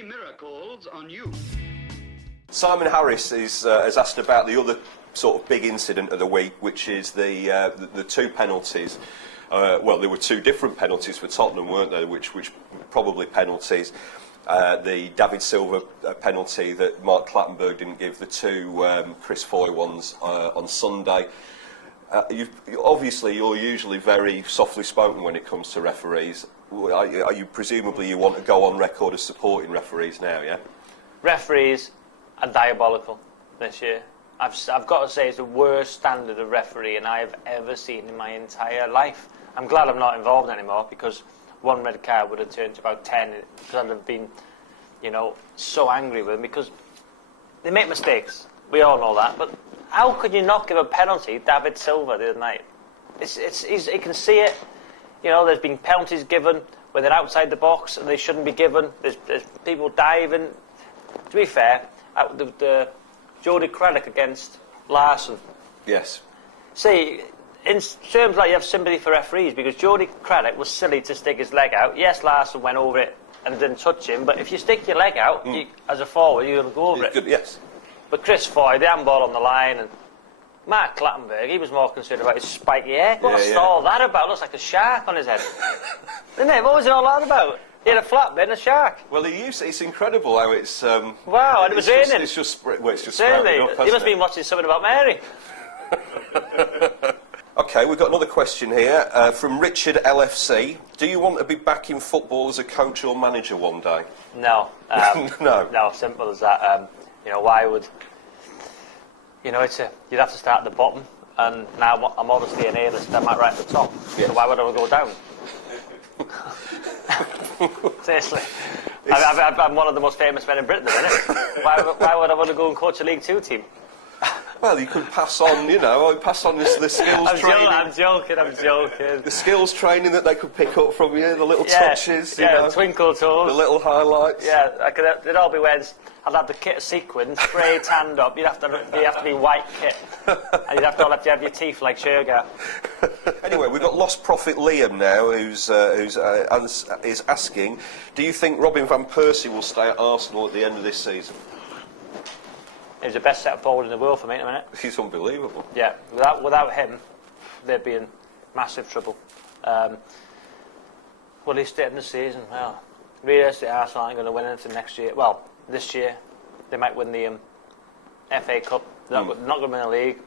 play miracles on you. Simon Harris has asked about the other sort of big incident of the week, which is the two penalties. Well, there were two different penalties for Tottenham, weren't there? Which probably penalties. The David Silva penalty that Mark Clattenburg didn't give, the two Chris Foy ones on Sunday. Obviously, you're usually very softly spoken when it comes to referees. Are you presumably you want to go on record as supporting referees now? Yeah. Referees are diabolical this year. I've got to say it's the worst standard of refereeing I have ever seen in my entire life. I'm glad I'm not involved anymore, because one red card would have turned to about 10 because I'd have been, so angry with them, because they make mistakes. We all know that. But how could you not give a penalty David Silva the other night? He can see it. There's been penalties given where they're outside the box and they shouldn't be given. There's people diving. To be fair, the Jody Craddock against Larsson. Yes. See, in terms like you have sympathy for referees, because Jody Craddock was silly to stick his leg out. Yes, Larsson went over it and didn't touch him, but if you stick your leg out, as a forward, you're going to go over it. Good, yes. But Chris Foy, the handball on the line, and Mark Clattenburg, he was more concerned about his spiky hair. What's all that about? Looks like a shark on his head. Didn't it? What was it all that about? He had a flat bit and a shark. Well, it's incredible how it's... wow, and it was raining. It's just sprouting up, he must have been watching something about Mary. OK, we've got another question here from Richard LFC. Do you want to be back in football as a coach or manager one day? No. No. No, simple as that. Why would... you'd have to start at the bottom, and now I'm obviously an A-list, I'm right at the top. Yes. So why would I want to go down? Seriously. I'm one of the most famous men in Britain, isn't it? Why would I want to go and coach a League 2 team? Well, you could pass on, pass on the skills training. I'm joking. The skills training that they could pick up from you, the little touches, twinkle toes, the little highlights. Yeah, they'd all be wearing. I'd have the kit sequin, spray tanned up. You'd have to be white kit, and you'd have to have your teeth like Shergar. Anyway, we've got Lost Prophet Liam now, is asking, do you think Robin van Persie will stay at Arsenal at the end of this season? He's the best centre forward in the world for me at the minute. He's unbelievable. Yeah, without him, they'd be in massive trouble. Will he stay in the season? Well, realistically, Arsenal aren't going to win anything next year. Well, this year, they might win the FA Cup. They're not going to win the league.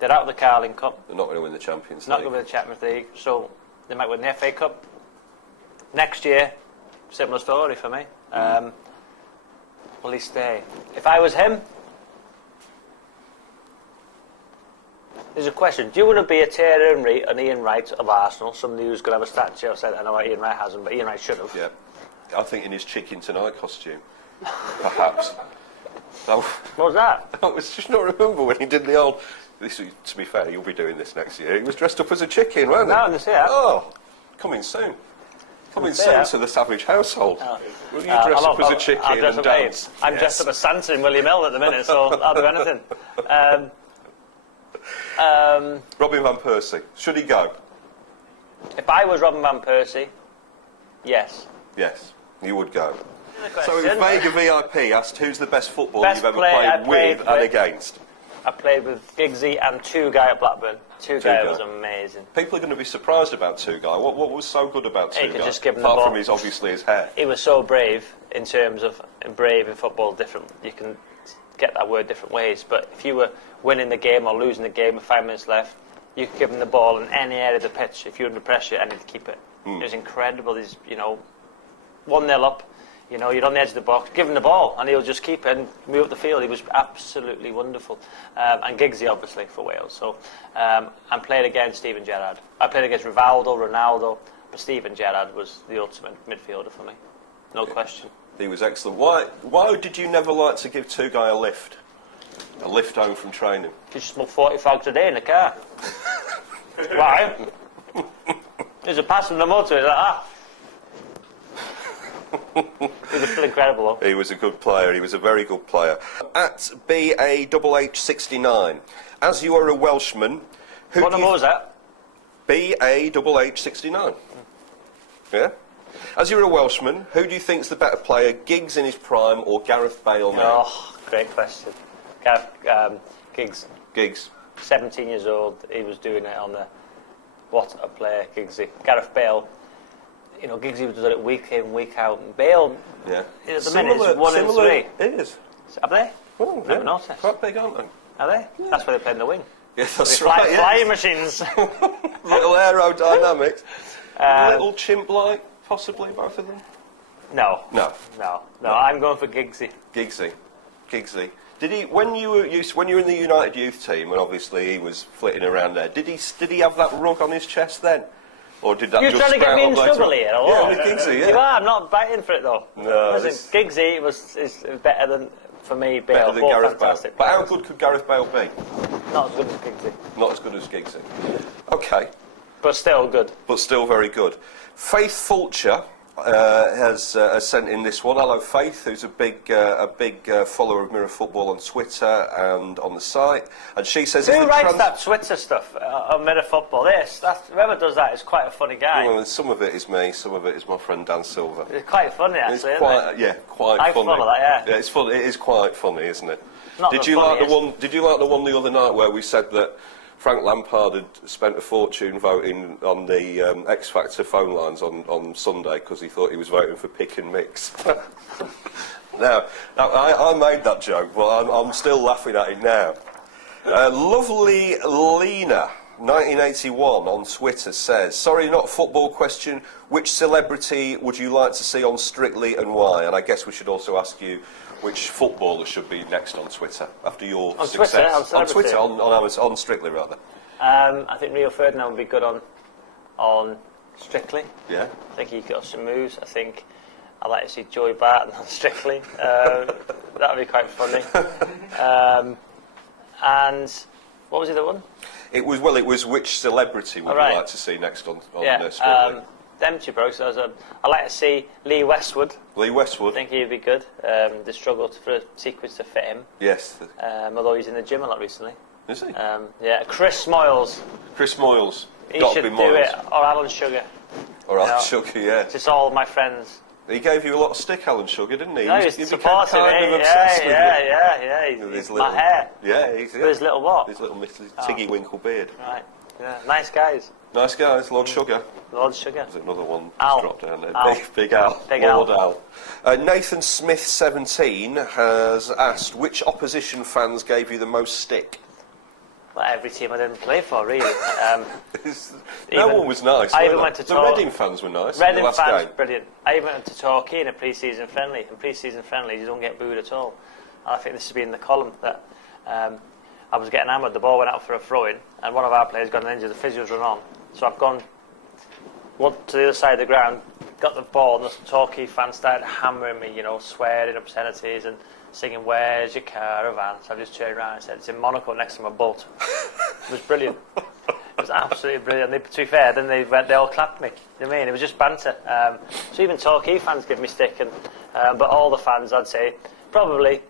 They're out of the Carling Cup. They're not going to win the Champions League. Not going to win the Champions League. So they might win the FA Cup. Next year, similar story for me. Will he stay? If I was him, there's a question. Do you want to be a Thierry Henry and Ian Wright of Arsenal? Somebody who's going to have a statue outside. I know Ian Wright hasn't, but Ian Wright should have. Yeah. I think in his Chicken Tonight costume. Perhaps. What was that? I was just not remember when he did the old... To be fair, you'll be doing this next year. He was dressed up as a chicken, wasn't he? No, I didn't see that. Oh, coming soon. Coming soon to the Savage household. Oh. Will you dress up as a chicken and dance? I'm dressed up as Santa and William Hill at the minute, so I'll do anything. Robin van Persie, should he go? If I was Robin van Persie, yes. Yes, you would go. So Vega VIP asked, who's the best footballer you've ever played with and against? I played with Giggsy and Two-Guy at Blackburn. Two-Guy was amazing. People are going to be surprised about Two-Guy. What was so good about Two-Guy? He could just give them the ball. Apart from obviously his hair. He was so brave in terms of brave in football. Different. You can get that word different ways. But if you were winning the game or losing the game with 5 minutes left, you could give him the ball in any area of the pitch if you're under pressure and he'd keep it. It was incredible. He's 1-0 up. You're on the edge of the box, give him the ball, and he'll just keep it and move up the field. He was absolutely wonderful. And Giggsy, obviously, for Wales. So, and played against Steven Gerrard. I played against Rivaldo, Ronaldo, but Steven Gerrard was the ultimate midfielder for me. No question. He was excellent. Why did you never like to give Two-Guy a lift? A lift home from training? You just smoke 40 fags a day in the car. Why? There's a pass in the motor, he's like, He was still incredible, though. He was a good player. He was a very good player. At BAHH69, as you are a Welshman, what number was that? BAHH69. Yeah? As you're a Welshman, who do you think's the better player, Giggs in his prime or Gareth Bale now? Oh, great question. Giggs. Giggs. 17 years old, he was doing it on the... What a player, Giggsy. Gareth Bale, you know, Giggsy does it week in, week out. And Bale, yeah. At the minute, is 1 in 3. It is. Have they? Oh, Never noticed. Quite big, aren't they? Are they? Yeah. That's where they play in the wing. Yeah, that's right. Flying machines. Little aerodynamics. Little chimp-like, possibly, both of them? No. I'm going for Giggsy. Giggsy. Did he, when you were in the United youth team, and obviously he was flitting around there, did he have that rug on his chest then? Or did that You're just trying to get me in trouble here, or yeah, what? with Giggsy, yeah. You are, I'm not biting for it though. No. Listen, Giggsy is better than, for me, Bale. Better than Gareth Bale. Fantastic. But how good could Gareth Bale be? Not as good as Giggsy. Not as good as Giggsy. Okay. But still good. But still very good. Faith Fulcher has sent in this one. Hello, Faith, who's a big follower of MirrorFootball on Twitter and on the site. And she says... Who writes that Twitter stuff on MirrorFootball? Whoever does that is quite a funny guy. Well, some of it is me, some of it is my friend Dan Silver. It's quite funny, actually, isn't it? Yeah, quite I funny. follow that, yeah. Yeah, it's fun. It is quite funny, isn't it? Not Did the you like the funniest. one? Did you like the one the other night where we said that Frank Lampard had spent a fortune voting on the X Factor phone lines on Sunday because he thought he was voting for Pick and Mix? Now I made that joke, but I'm still laughing at it now. Lovely Lena, 1981, on Twitter says, sorry, not a football question, which celebrity would you like to see on Strictly and why? And I guess we should also ask you which footballer should be next on Twitter after your on success. Twitter, on Strictly, rather. I think Rio Ferdinand would be good on Strictly. Yeah. I think he's got some moves. I think I'd like to see Joey Barton on Strictly. That would be quite funny. And what was the other one? It was which celebrity would you like to see next on Strictly? Them two blokes. I'd like to see Lee Westwood. Lee Westwood. I think he'd be good. They struggled for a sequence to fit him. Yes. Although he's in the gym a lot recently. Is he? Yeah. Chris Moyles. Chris Moyles. He should do it. Or Alan Sugar. Or Alan Sugar, yeah. Just all my friends. He gave you a lot of stick, Alan Sugar, didn't he? No, he's supporting me. Yeah. He's my hair. Yeah, he's with his little what? His little Tiggy Winkle beard. Right. Yeah. Nice guys. Nice guys, Lord Sugar. Lord Sugar. There's another one Al. dropped down there. Al. Big Al. Big Lord Al. Nathan Smith, 17, has asked, which opposition fans gave you the most stick? Well, every team I didn't play for, really. No one was nice. I even went to the Reading fans were nice. Reading the last fans, game. brilliant. I even went to Torquay in a pre-season friendly. In pre-season friendly, you don't get booed at all. And I think this would be in the column that I was getting hammered. The ball went out for a throw-in, and one of our players got an injury. The physio's run on, so I've gone to the other side of the ground, got the ball, and the Torquay fans started hammering me, swearing obscenities and singing, "Where's your caravan?" So I just turned around and said, "It's in Monaco next to my boat." It was brilliant. It was absolutely brilliant. To be fair, then they all clapped me. You know what I mean? It was just banter. So even Torquay fans give me stick, but all the fans, I'd say, probably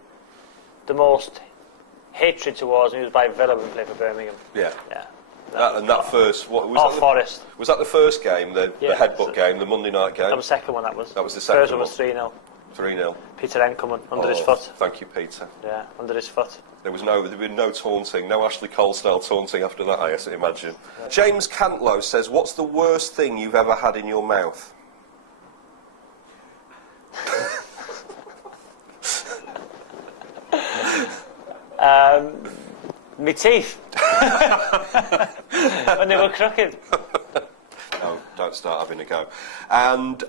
the most hatred towards me was by Villa when we played for Birmingham. Yeah. Yeah. That first, what was that? Forest. Was that the first game, the headbutt game, the Monday night game? That was the second one. That was the second first one was 3-0. 3-0. Peter Enckelman under his foot. Thank you, Peter. Yeah, under his foot. There was no taunting, no Ashley Cole-style taunting after that, I imagine. Yeah. James Cantlow says, what's the worst thing you've ever had in your mouth? My teeth. When they were crooked. No, don't start having a go. And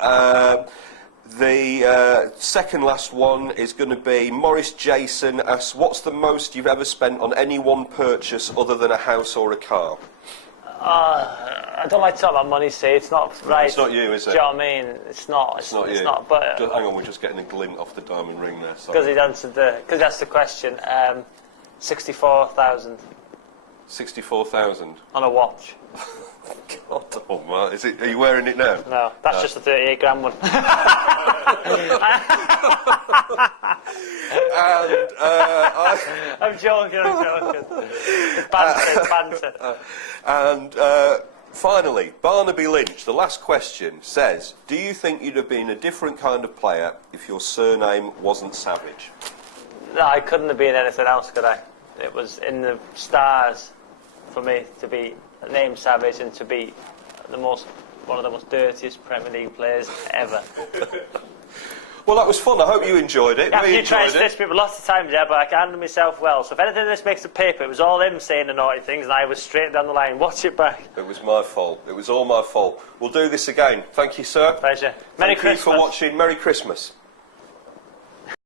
the second last one is going to be Morris Jason asks, what's the most you've ever spent on any one purchase other than a house or a car? I don't like to talk about money, see, it's not right. It's not you, is it? Do you know what I mean? It's not. It's not you. It's not, but... Hang on, we're just getting a glint off the diamond ring there. Because he that's the question. 64,000. 64,000? On a watch. God, oh man, are you wearing it now? No, that's just a 38 grand one. I'm joking. It's banter. And Finally, Barnaby Lynch, the last question, says, do you think you'd have been a different kind of player if your surname wasn't Savage? No, I couldn't have been anything else, could I? It was in the stars for me to be named Savage and to be one of the most dirtiest Premier League players ever. Well, that was fun. I hope you enjoyed it. Yeah, you try and stitch people lots of times, yeah, but I can handle myself well. So if anything this makes a paper, it was all him saying the naughty things, and I was straight down the line. Watch it back. It was my fault. It was all my fault. We'll do this again. Thank you, sir. Pleasure. Merry Christmas. Thank you for watching. Merry Christmas.